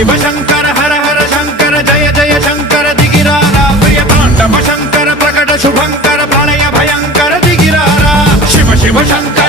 शिव शंकर हर हर शंकर जय जय शंकर दिगिरारा प्रिय तांडव शंकर प्रकट शुभंकर प्रलय भयंकर दिगिरारा शिव शिव शंकर